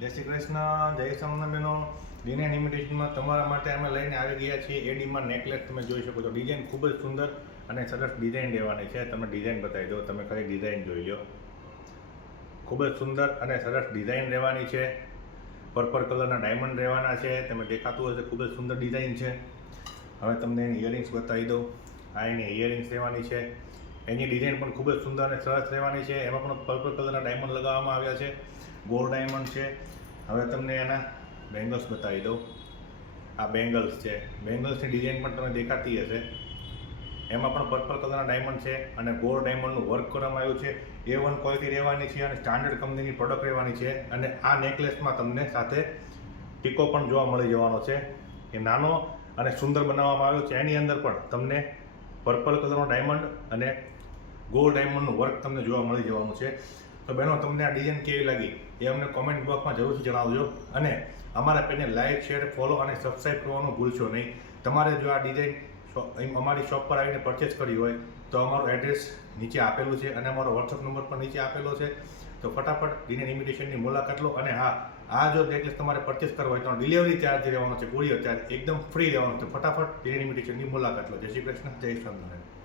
જય શ્રી કૃષ્ણ, જય સ્વામિનારાયણ બહેનો. ડિઝાઇન ઇમિટેશનમાં તમારા માટે અમે લઈને આવી ગયા છીએ એડીમાં નેકલેસ. તમે જોઈ શકો છો, ડિઝાઇન ખૂબ જ સુંદર અને સરસ ડિઝાઇન લેવાની છે. તમે ડિઝાઇન બતાવી દો, તમે ખાલી ડિઝાઇન જોઈ લો. ખૂબ જ સુંદર અને સરસ ડિઝાઇન લેવાની છે. પર્પલ કલરના ડાયમંડ રહેવાના છે. તમે દેખાતું હશે, ખૂબ જ સુંદર ડિઝાઇન છે. હવે તમને એની ઇયરિંગ્સ બતાવી દઉં. આ એની ઇયરિંગ્સ લેવાની છે. એની ડિઝાઇન પણ ખૂબ જ સુંદર અને સરસ રહેવાની છે. એમાં પણ પર્પલ કલરના ડાયમંડ લગાવવામાં આવ્યા છે, ગોલ્ડ ડાયમંડ છે. હવે તમને એના બેંગલ્સ બતાવી દઉં. આ બેંગલ્સ છે. બેંગલ્સની ડિઝાઇન પણ તમને દેખાતી હશે. એમાં પણ પર્પલ કલરના ડાયમંડ છે અને ગોલ્ડ ડાયમંડનું વર્ક કરવામાં આવ્યું છે. A1 ક્વોલિટી રહેવાની છે અને સ્ટાન્ડર્ડ કંપનીની પ્રોડક્ટ રહેવાની છે. અને આ નેકલેસમાં તમને સાથે ટીકો પણ જોવા મળી જવાનો છે. એ નાનો અને સુંદર બનાવવામાં આવ્યો છે. એની અંદર પણ તમને પર્પલ કલરનો ડાયમંડ અને ગોલ્ડ ડાયમંડનું વર્ક તમને જોવા મળી જવાનું છે. તો બહેનો, તમને આ ડિઝાઇન કેવી લાગી એ અમને કોમેન્ટ બોક્સમાં જરૂરથી જણાવજો. અને અમારા પેજને લાઇક, શેર, ફોલો અને સબસ્ક્રાઈબ કરવાનું ભૂલશો નહીં. તમારે જો આ ડિઝાઇન અમારી શોપ પર આવીને પરચેસ કરી હોય તો અમારું એડ્રેસ નીચે આપેલું છે અને અમારો વોટ્સઅપ નંબર પણ નીચે આપેલો છે. તો ફટાફટ ડિઝાઇન ઇમિટેશનની મુલાકાત લો. અને હા, આ જો નેકલેસ તમારે પરચેસ કરવો હોય તો ડિલિવરી ચાર્જ રહેવાનો છે, કુરિયર ચાર્જ એકદમ ફ્રી રહેવાનો છે. ફટાફટ ડિઝાઇન ઇમિટેશનની મુલાકાત લો. જય શ્રી કૃષ્ણ, જય સ્વામિનારાયણ.